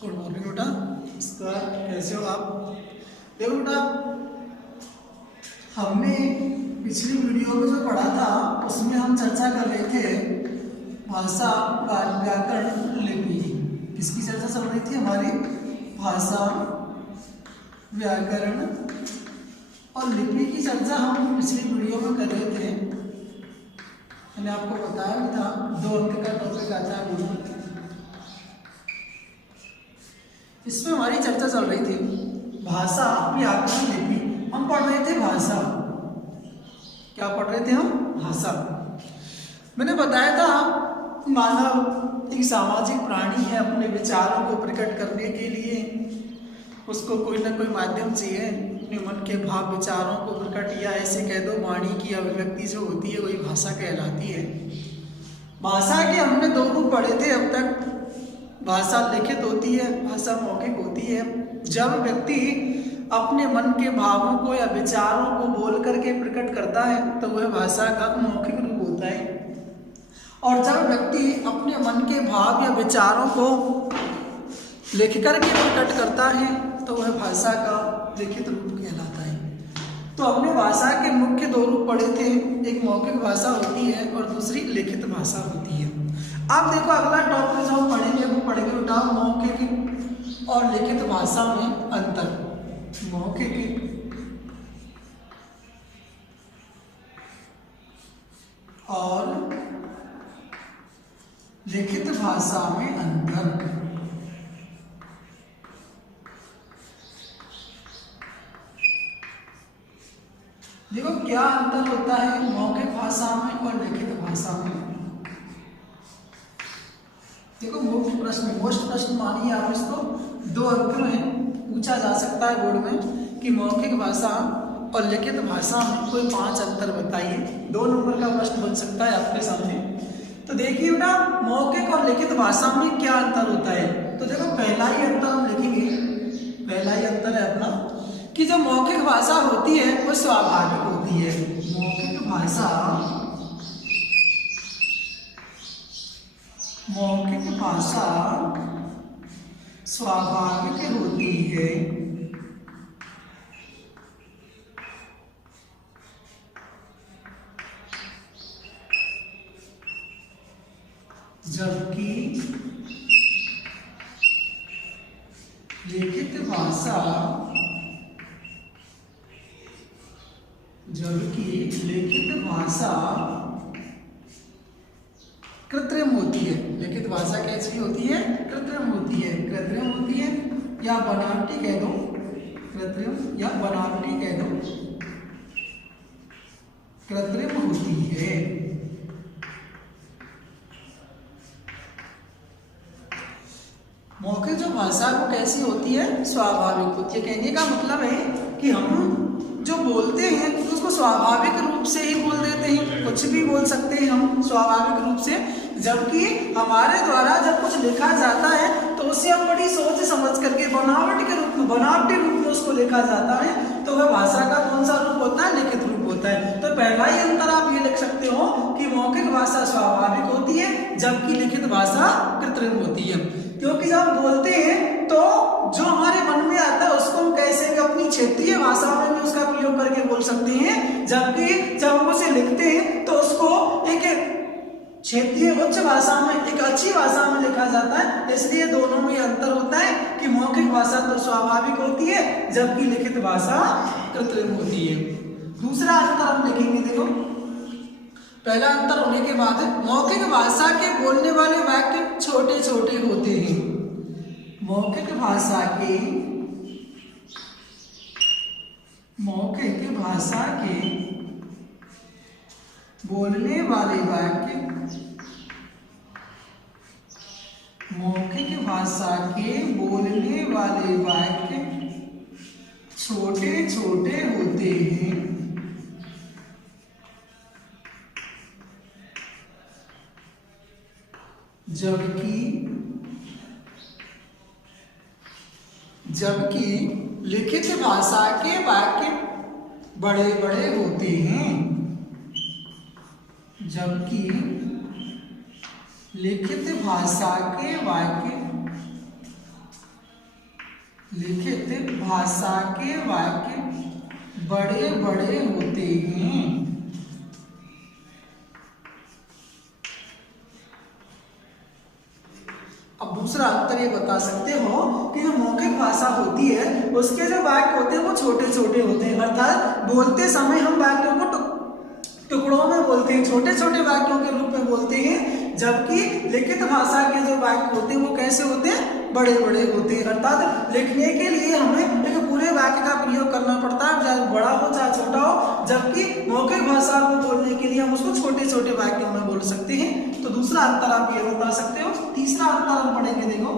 Good morning बेटा। नमस्कार, कैसे हो आप? देखो बेटा, हमने पिछली वीडियो में जो पढ़ा था उसमें हम चर्चा कर रहे थे भाषा, व्याकरण, लिपि। किसकी चर्चा चल रही थी हमारी? भाषा, व्याकरण और लिपि की चर्चा हम पिछली वीडियो में कर रहे थे। मैंने आपको बताया भी था 2 अंक का टॉपिक आता है वो। इसमें हमारी चर्चा चल रही थी भाषा, व्याकरण, लिपि। हम पढ़ रहे थे भाषा। क्या पढ़ रहे थे हम? भाषा। मैंने बताया था मानव एक सामाजिक प्राणी है। अपने विचारों को प्रकट करने के लिए उसको कोई ना कोई माध्यम चाहिए। अपने मन के भाव विचारों को प्रकट, या ऐसे कह दो वाणी की अभिव्यक्ति जो होती है वही भाषा कहलाती है। भाषा के हमने 2 रूप पढ़े थे अब तक। भाषा लिखित होती है, भाषा मौखिक होती है। जब व्यक्ति अपने मन के भावों को या विचारों को बोल करके प्रकट करता है तो वह भाषा का मौखिक रूप होता है। और जब व्यक्ति अपने मन के भाव या विचारों को लिख करके प्रकट करता है तो वह भाषा का लिखित रूप कहलाता है। तो हमने भाषा के मुख्य 2 रूप पढ़े थे। एक मौखिक भाषा होती है और दूसरी लिखित भाषा होती है। अब देखो अगला टॉपिक जो हम पढ़ेंगे वो पढ़ेंगे बेटा मौखिक और लिखित भाषा में अंतर। मौखिक और लिखित भाषा में अंतर। देखो क्या अंतर होता है मौखिक भाषा में और लिखित भाषा में। देखो मोस्ट प्रश्न मानिए आप इसको 2 अंक में पूछा जा सकता है बोर्ड में कि मौखिक भाषा और लिखित भाषा में कोई 5 अंतर बताइए। 2 नंबर का प्रश्न बन सकता है आपके सामने। तो देखिए बेटा मौखिक और लिखित भाषा में क्या अंतर होता है। तो देखो पहला ही अंतर हम लिखेंगे। पहला ही अंतर है अपना कि जो मौखिक भाषा होती है वो स्वाभाविक होती है। मौखिक भाषा स्वाभाविक होती है, जबकि लिखित भाषा कृत्रिम होती है। लिखित भाषा कैसी होती है? कृत्रिम होती है। कृत्रिम होती है या बनावटी कह दो, कृत्रिम या बनावटी कह दो, कृत्रिम होती है। मौखिक जो भाषा वो कैसी होती है? स्वाभाविक होती है। कहने का मतलब है कि हम जो बोलते हैं तो उसको स्वाभाविक रूप से ही बोल देते हैं। कुछ भी बोल सकते हैं हम स्वाभाविक रूप से। जबकि हमारे द्वारा जब कुछ लिखा जाता है तो उसे हम बड़ी सोच समझ करके बनावटी रूप में उसको लिखा जाता है। तो वह भाषा का कौन सा रूप होता है? लिखित रूप होता है। तो पहला ही अंतर आप ये लिख सकते हो कि मौखिक भाषा स्वाभाविक होती है जबकि लिखित भाषा कृत्रिम होती है। क्योंकि जब हम बोलते हैं तो जो हमारे मन में आता है उसको हम कैसे भी अपनी क्षेत्रीय भाषा में भी उसका प्रयोग करके बोल सकते हैं। जबकि जब हम उसे लिखते हैं तो उसको एक क्षेत्रीय उच्च भाषा में, एक अच्छी भाषा में लिखा जाता है। इसलिए दोनों में अंतर होता है कि मौखिक भाषा तो स्वाभाविक होती है जबकि लिखित भाषा कृत्रिम होती है। दूसरा अंतर हम लिखेंगे। देखो पहला अंतर होने के बाद मौखिक भाषा के बोलने वाले वाक्य छोटे छोटे होते हैं। मौखिक भाषा के बोलने वाले वाक्य, मौखिक भाषा के बोलने वाले वाक्य छोटे छोटे होते हैं, जबकि लिखित भाषा के वाक्य बड़े बड़े होते हैं। जबकि लिखित भाषा के वाक्य लिखित भाषा के वाक्य बड़े बड़े होते हैं। अब दूसरा अंतर ये बता सकते हो कि जो मौखिक भाषा होती है उसके जो वाक्य होते हैं वो छोटे छोटे होते हैं, अर्थात बोलते समय हम वाक्यों को टुकड़ों में बोलते हैं, छोटे छोटे वाक्यों के रूप में बोलते हैं, जबकि लिखित भाषा के जो वाक्य होते हैं वो कैसे होते हैं, बड़े बड़े होते हैं। अर्थात लिखने के लिए हमें एक पूरे वाक्य का प्रयोग करना पड़ता है, चाहे बड़ा हो चाहे छोटा हो, जबकि मौखिक भाषा को बोलने के लिए हम उसको छोटे छोटे वाक्यों में बोल सकते हैं। तो दूसरा अंतर आप ये बता सकते हो। तीसरा अंतर हम पढ़ेंगे, देखो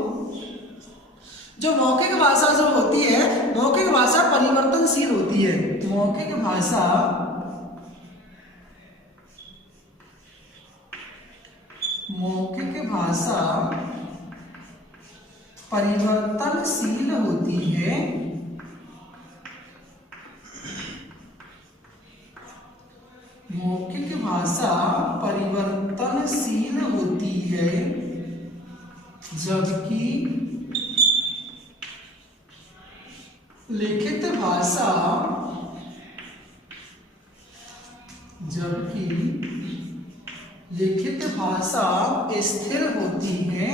जो मौखिक भाषा जो होती है, मौखिक भाषा परिवर्तनशील होती है। मौखिक भाषा परिवर्तनशील होती है। मौखिक भाषा परिवर्तनशील होती है, जबकि लिखित भाषा स्थिर होती है।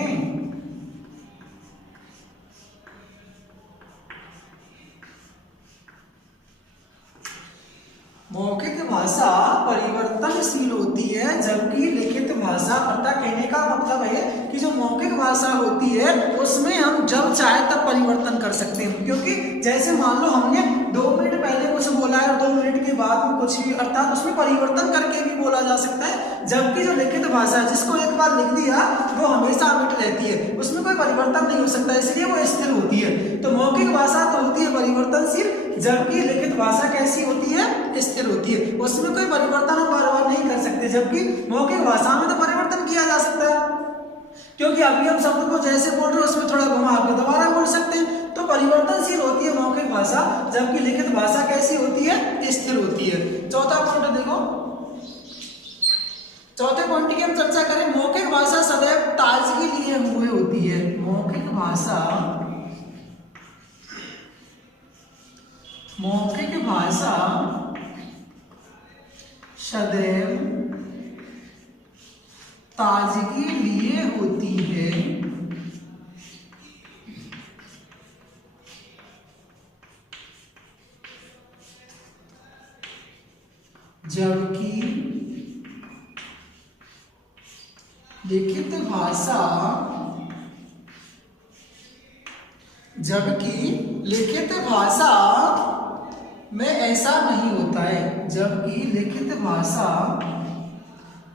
मौखिक भाषा परिवर्तनशील होती है, जबकि लिखित भाषा, अर्थात कहने का मतलब है कि जो मौखिक भाषा होती है उसमें हम जब चाहे तब परिवर्तन कर सकते हैं, क्योंकि जैसे मान लो हमने 2 मिनट पहले कुछ बोला है और 2 मिनट के बाद में कुछ भी, अर्थात उसमें परिवर्तन करके भी बोला जा सकता है। जबकि जो लिखित भाषा है, जिसको एक बार लिख दिया वो हमेशा अमिट रहती है, उसमें कोई परिवर्तन नहीं हो सकता, इसलिए वो स्थिर होती है। तो मौखिक भाषा तो होती है परिवर्तनशील, जबकि लिखित भाषा कैसी होती है, स्थिर होती है, उसमें कोई परिवर्तन हम बार बार नहीं कर सकते। जबकि मौखिक भाषा में तो परिवर्तन किया जा सकता है, क्योंकि अभी हम शब्द को जैसे बोल रहे हैं उसमें थोड़ा घुमा के दोबारा बोल सकते हैं। तो परिवर्तनशील होती है मौखिक भाषा, जबकि लिखित भाषा कैसी होती है, स्थिर होती है। चौथा पॉइंट देखो, चौथे पॉइंट की हम चर्चा करें। मौखिक भाषा सदैव ताजगी लिए हुए होती है। मौखिक भाषा सदैव ताजगी लिए होती है, जबकि लिखित भाषा में ऐसा नहीं होता है। जबकि लिखित भाषा,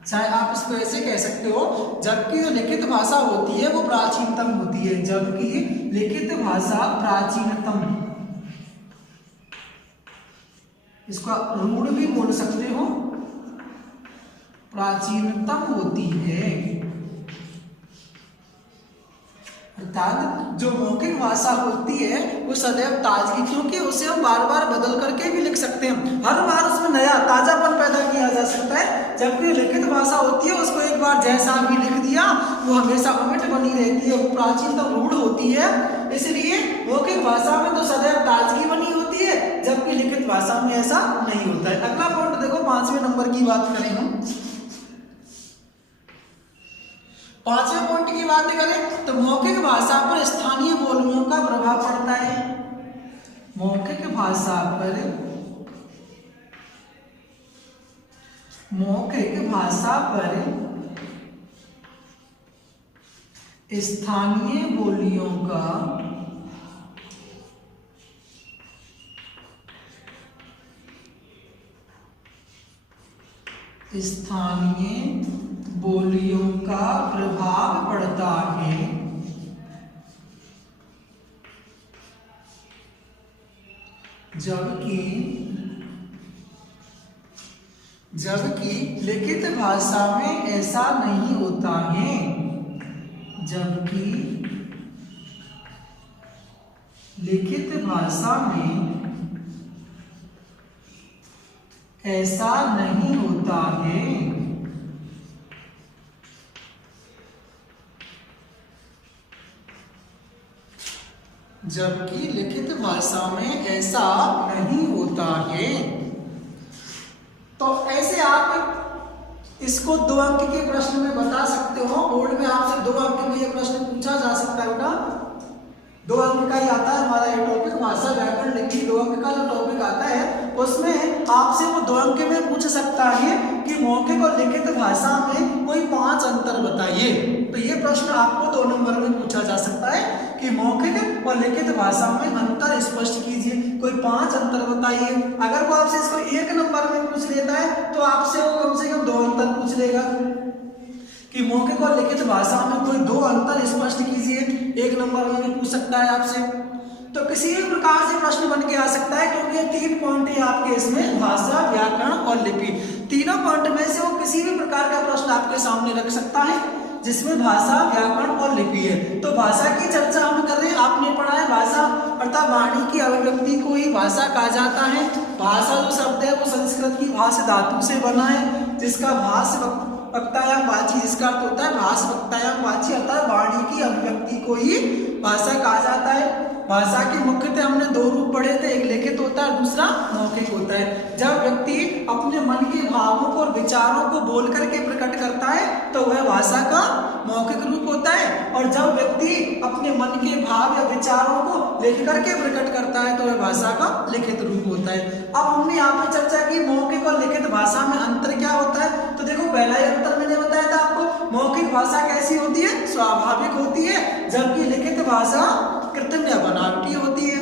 चाहे आप इसको ऐसे कह सकते हो, जबकि जो लिखित भाषा होती है वो प्राचीनतम होती है। जबकि लिखित भाषा प्राचीनतम, इसका रूढ़ भी बोल सकते हो, प्राचीनतम होती है। अर्थात जो मौखिक भाषा होती है वो सदैव ताजगी, क्योंकि उसे हम बार बार बदल करके भी लिख सकते हैं, हर बार उसमें नया ताजापन पैदा किया जा सकता है। जबकि लिखित भाषा होती है उसको एक बार जैसा भी लिख दिया वो हमेशा अमिट बनी रहती है, वो प्राचीनतम रूढ़ होती है। इसलिए मौखिक भाषा में तो सदैव ताजगी बनी होती है, जबकि लिखित भाषा में ऐसा नहीं होता है। अगला पॉइंट देखो, 5वें नंबर की बात करें हम, 5वें पॉइंट की बात करें तो मौखिक भाषा पर स्थानीय बोलियों का प्रभाव पड़ता है। मौखिक भाषा पर स्थानीय बोलियों का प्रभाव पड़ता है। जबकि लिखित भाषा में ऐसा नहीं होता है। जबकि लिखित भाषा में ऐसा नहीं होता है। जबकि लिखित भाषा में ऐसा नहीं होता है। तो ऐसे आप इसको 2 अंक के प्रश्न में बता सकते हो। बोर्ड में आपसे 2 अंक में यह प्रश्न पूछा जा सकता है बेटा। 2 अंक का ही आता है हमारा ये टॉपिक, भाषा व्याकरण लिपि 2 अंक का जो टॉपिक आता है उसमें आपसे वो 2 अंक में पूछ सकता है कि मौखिक और लिखित भाषा में कोई 5 अंतर बताइए। तो ये प्रश्न आपको 2 नंबर में पूछा जा सकता है कि मौखिक और लिखित भाषा में अंतर स्पष्ट कीजिए, कोई 5 अंतर बताइए। अगर वो आपसे इसको 1 नंबर में पूछ लेता है तो आपसे वो कम से कम 2 अंतर पूछ लेगा कि मौखिक और लिखित भाषा में कोई 2 अंतर स्पष्ट कीजिए, 1 नंबर में भी पूछ सकता है आपसे। तो किसी भी प्रकार से प्रश्न बन के आ सकता है, क्योंकि ये 3 पॉइंट है आपके इसमें, भाषा, व्याकरण और लिपि। तीनों पॉइंट में से वो किसी भी प्रकार का प्रश्न आपके सामने रख सकता है जिसमें भाषा, व्याकरण और लिपि है। तो भाषा की चर्चा हम कर रहे हैं। आपने पढ़ा है भाषा अर्थात वाणी की अभिव्यक्ति को ही भाषा कहा जाता है। भाषा जो शब्द है वो संस्कृत की भाष धातु से बना है, जिसका भाष वक्तायाम वाची, जिसका अर्थ होता है भाष वक्तायाम वाची, अर्थात वाणी की अभिव्यक्ति को ही भाषा कहा जाता है। भाषा के मुख्यतः हमने 2 रूप पढ़े थे, एक लिखित होता है, दूसरा मौखिक होता है। जब व्यक्ति अपने मन के भावों को और विचारों को बोल करके प्रकट करता है तो वह भाषा का मौखिक रूप होता है, और जब व्यक्ति अपने मन के भाव या विचारों को लिख करके प्रकट करता है तो वह भाषा का लिखित रूप होता है। अब हमने यहाँ पे चर्चा की मौखिक और लिखित भाषा में अंतर क्या होता है। तो देखो पहला ही अंतर मैंने बताया था आपको, मौखिक भाषा कैसी होती है, स्वाभाविक होती है, जबकि लिखित भाषा कृत्रिम या बनावटी होती है।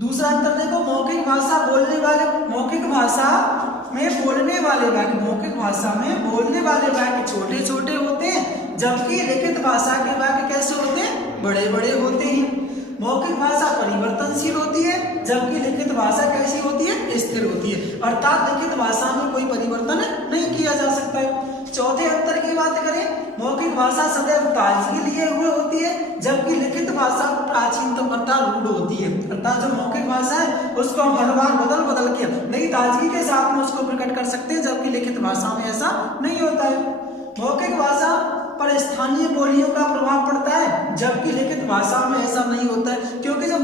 दूसरा अंतर देखो, मौखिक भाषा बोलने वाले, मौखिक भाषा में बोलने वाले वाक्य, मौखिक भाषा में बोलने वाले वाक्य छोटे छोटे होते हैं, जबकि लिखित भाषा के वाक्य कैसे होते हैं, बड़े बड़े होते हैं। मौखिक भाषा परिवर्तनशील होती है, जबकि लिखित भाषा कैसी होती है, स्थिर होती है, अर्थात लिखित भाषा में कोई परिवर्तन नहीं किया जा सकता है। चौथे अंतर की बात करें, मौखिक भाषा सदैव ताजगी लिए हुए होती है, जबकि लिखित भाषा प्राचीनतम अर्थात रूढ़ होती है। अर्थात जो मौखिक भाषा है उसको हम हर बार बदल के नई ताजगी के साथ में उसको प्रकट कर सकते हैं, जबकि लिखित भाषा में ऐसा नहीं होता है। मौखिक भाषा पर स्थानीय बोलियों का प्रभाव पड़ता है, जबकि लिखित भाषा में ऐसा नहीं होता है, क्योंकि जो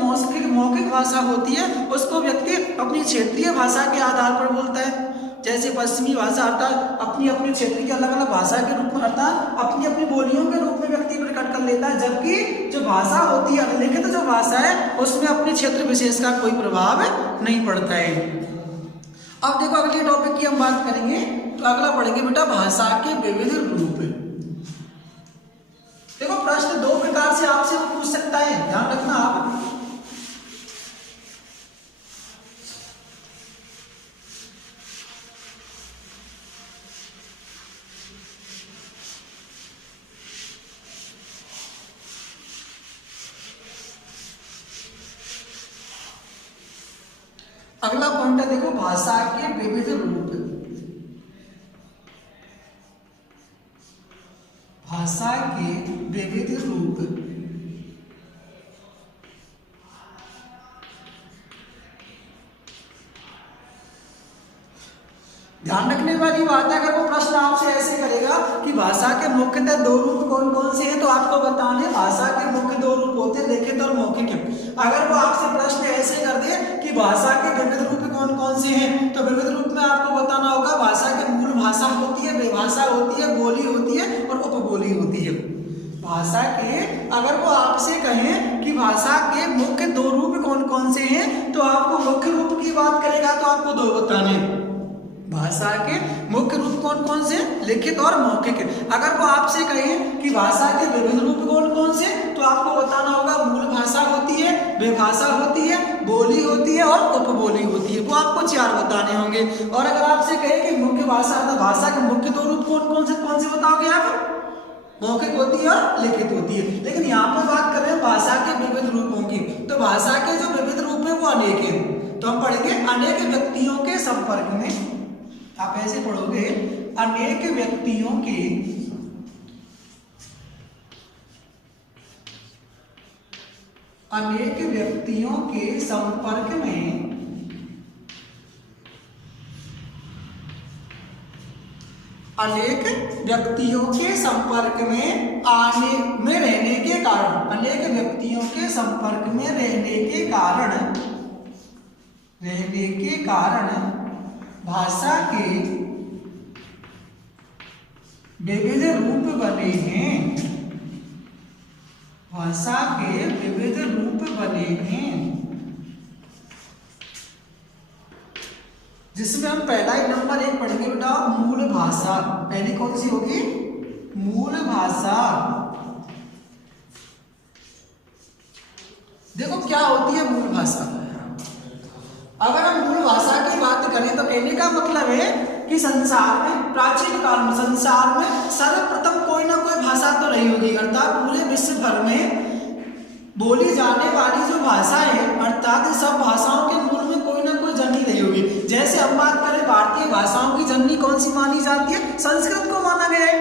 मौखिक भाषा होती है उसको व्यक्ति अपनी क्षेत्रीय भाषा के आधार पर बोलता है। जैसे पश्चिमी भाषा अर्थात अपनी अपनी क्षेत्र की अलग अलग भाषा के रूप में अर्थात अपनी अपनी बोलियों के रूप में व्यक्ति प्रकट कर लेता है, जबकि जो भाषा होती है लिखित जो भाषा है उसमें अपने क्षेत्र विशेष का कोई प्रभाव नहीं पड़ता है। अब देखो अगले टॉपिक की हम बात करेंगे, तो अगला पढ़ेंगे बेटा भाषा के विविध रूप। देखो प्रश्न 2 प्रकार से आपसे वो पूछ सकता है, ध्यान रखना आप। अगला पॉइंट है देखो भाषा के विविध रूप। भाषा के विविध रूप। ध्यान रखने वाली बात है, अगर वो प्रश्न आपसे ऐसे करेगा कि भाषा के मुख्यतः 2 रूप कौन कौन से हैं, तो आपको बताने भाषा के मुख्य 2 रूप होते हैं, लिखित और मौखिक। अगर वो आपसे प्रश्न ऐसे कर दे कि भाषा के विविध रूप कौन कौन से हैं, तो विविध रूप में आपको बताना होगा भाषा के मूल भाषा होती है, बेभाषा होती है, बोली होती है और उपबोली होती है। भाषा के अगर वो आपसे कहें कि भाषा के मुख्य 2 रूप कौन कौन से हैं, तो आपको मुख्य रूप की बात करेगा तो आपको 2 बताने। भाषा के मुख्य रूप कौन कौन से, लिखित और मौखिक। अगर वो आपसे कहें कि भाषा के विभिन्न रूप कौन कौन से, तो आपको बताना होगा मूल भाषा होती है, बेभाषा होती है, बोली होती है और उपबोली होती है। वो आपको 4 बताने होंगे। और अगर आपसे कहें कि मुख्य भाषा, तो भाषा के मुख्य 2 रूप कौन से बताओगे आप, मौखिक होती है और लिखित होती है। लेकिन यहाँ पर बात कर रहे हैं भाषा के विविध रूपों की, तो भाषा के जो विविध रूप है वो अनेक है। तो हम पढ़ेंगे अनेक व्यक्तियों के संपर्क में, आप ऐसे पढ़ोगे अनेक व्यक्तियों के संपर्क में अनेक व्यक्तियों के संपर्क में रहने के कारण, अनेक व्यक्तियों के संपर्क में रहने के कारण भाषा के विविध रूप बने हैं, भाषा के विविध रूप बने हैं, जिसमें हम पहला ही नंबर 1 पढ़ेंगे बेटा, मूल भाषा। पहली कौन सी होगी? मूल भाषा। देखो क्या होती है मूल भाषा। अगर हम मूल भाषा की बात करें तो कहने का मतलब है कि संसार में, प्राचीन काल में संसार में सर्वप्रथम कोई ना कोई भाषा तो रही होगी, अर्थात पूरे विश्व भर में बोली जाने वाली जो भाषा है, अर्थात सब भाषाओं के मूल में कोई ना कोई जननी रही होगी। जैसे हम बात करें भारतीय भाषाओं की जननी कौन सी मानी जाती है? संस्कृत को माना गया है।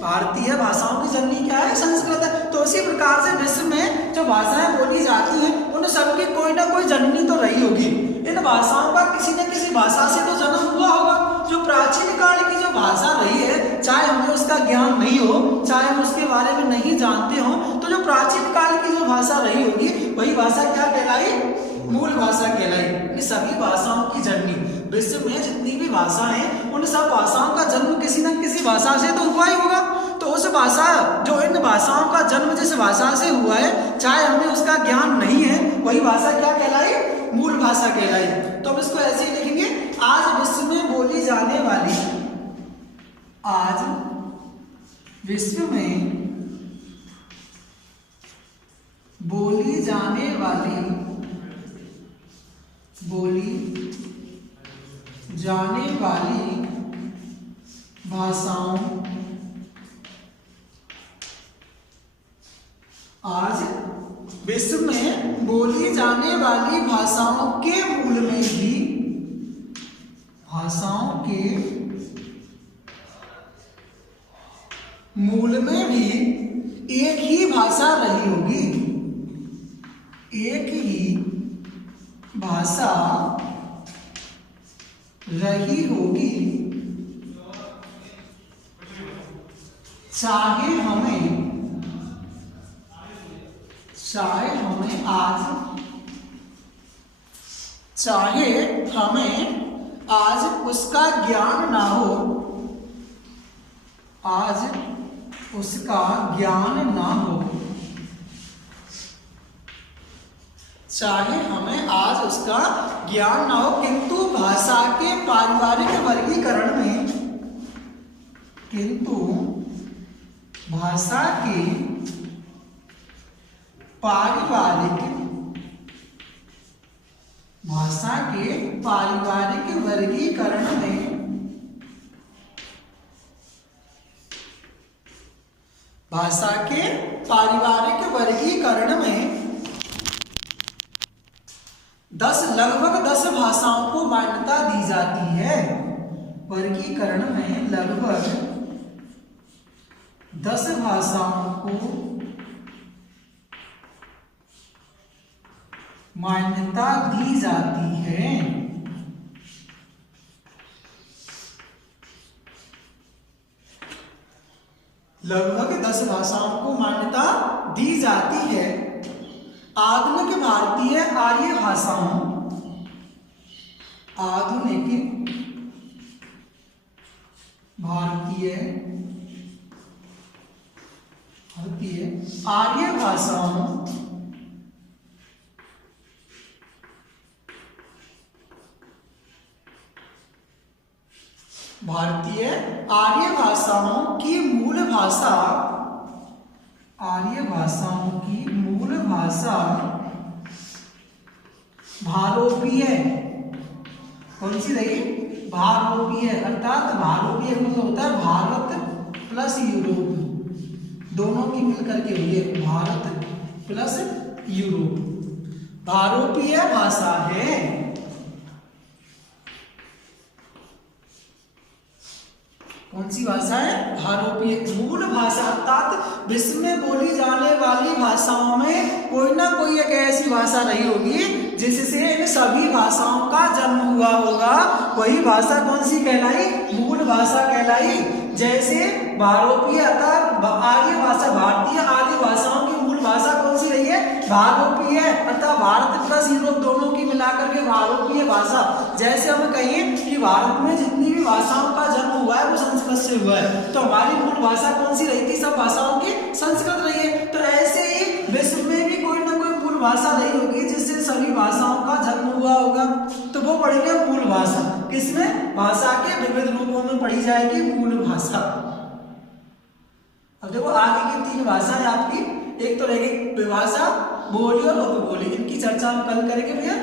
भारतीय भाषाओं की जननी क्या है? संस्कृत है। तो इसी प्रकार से विश्व में जो भाषाएं बोली जाती हैं उन सबकी कोई ना कोई जननी तो रही होगी। इन भाषाओं का किसी न किसी भाषा से तो जन्म हुआ होगा। जो प्राचीन काल की जो भाषा रही है, चाहे हमें उसका ज्ञान नहीं हो, चाहे हम उसके बारे में नहीं जानते हो, तो जो प्राचीन काल की जो भाषा रही होगी वही भाषा क्या कहलाई? मूल भाषा कहलाई। ये सभी भाषाओं की जननी, विश्व में जितनी भी भाषा है उन सब भाषाओं का जन्म किसी न किसी भाषा से तो हुआ ही होगा। तो उस भाषा, जो इन भाषाओं का जन्म जिस भाषा से हुआ है, चाहे हमें उसका ज्ञान नहीं है, वही भाषा क्या कहलाई? मूल भाषा कहलाई। तो हम इसको ऐसे ही लिखेंगे, आज विश्व में बोली जाने वाली, आज विश्व में बोली जाने वाली भाषाओं, आज विश्व में बोली जाने वाली भाषाओं के मूल में भी, भाषाओं के मूल में भी एक ही भाषा रही होगी, एक ही भाषा रही होगी, चाहे हमें आज उसका ज्ञान ना हो, आज उसका ज्ञान ना हो, चाहे हमें आज उसका ज्ञान ना हो, किंतु भाषा के पारिवारिक वर्गीकरण में, किंतु भाषा के पारिवारिक वर्गीकरण में, भाषा के पारिवारिक वर्गीकरण में लगभग 10 भाषाओं को मान्यता दी जाती है। वर्गीकरण में लगभग 10 भाषाओं को मान्यता दी जाती है। लगभग 10 भाषाओं को मान्यता दी जाती है। आधुनिक भारतीय आर्य भाषाओं, आधुनिक भारतीय आर्य भाषाओं, भारतीय आर्य भाषाओं की मूल भाषा, आर्य भाषाओं की मूल भाषा भारोपीय, कौन सी रही? भारोपीय, अर्थात भारोपीय मतलब होता है भारत प्लस यूरोप, दोनों की मिलकर के हुई है भारत प्लस यूरोप, भारोपीय भाषा है। कौन सी भाषा है? भारोपीय। मूल भाषा अर्थात विश्व में बोली जाने वाली भाषाओं में कोई ना कोई एक ऐसी भाषा रही होगी जिससे इन सभी भाषाओं का जन्म हुआ होगा। वही भाषा कौन सी कहलाई? मूल भाषा कहलाई। जैसे भारोपीय अर्थात आर्य भाषा, भारतीय आर्य भाषाओं की मूल भाषा कौन सी रही है? भारोपीय, अर्थात भारत प्लस यूरोप दोनों की मिलाकर के भारोपीय भाषा। जैसे हम कहें कि भारत में जितनी भी भाषाओं का जन्म हुआ है वो संस्कृत से हुआ है, तो हमारी मूल भाषा कौन सी रही थी? सब भाषाओं की संस्कृत रही है। तो ऐसे ही विश्व में भी कोई ना कोई मूल भाषा रही होगी जिससे सभी भाषाओं का जन्म हुआ होगा, तो वो पढ़ेंगे मूल भाषा। किसमें? भाषा के विविध रूपों में पढ़ी जाएगी मूल भाषा। अब देखो आगे की 3 भाषाएं आपकी, एक तो रहेगी विभाषा, बोली और उपबोली। इनकी चर्चा हम कल करेंगे भैया।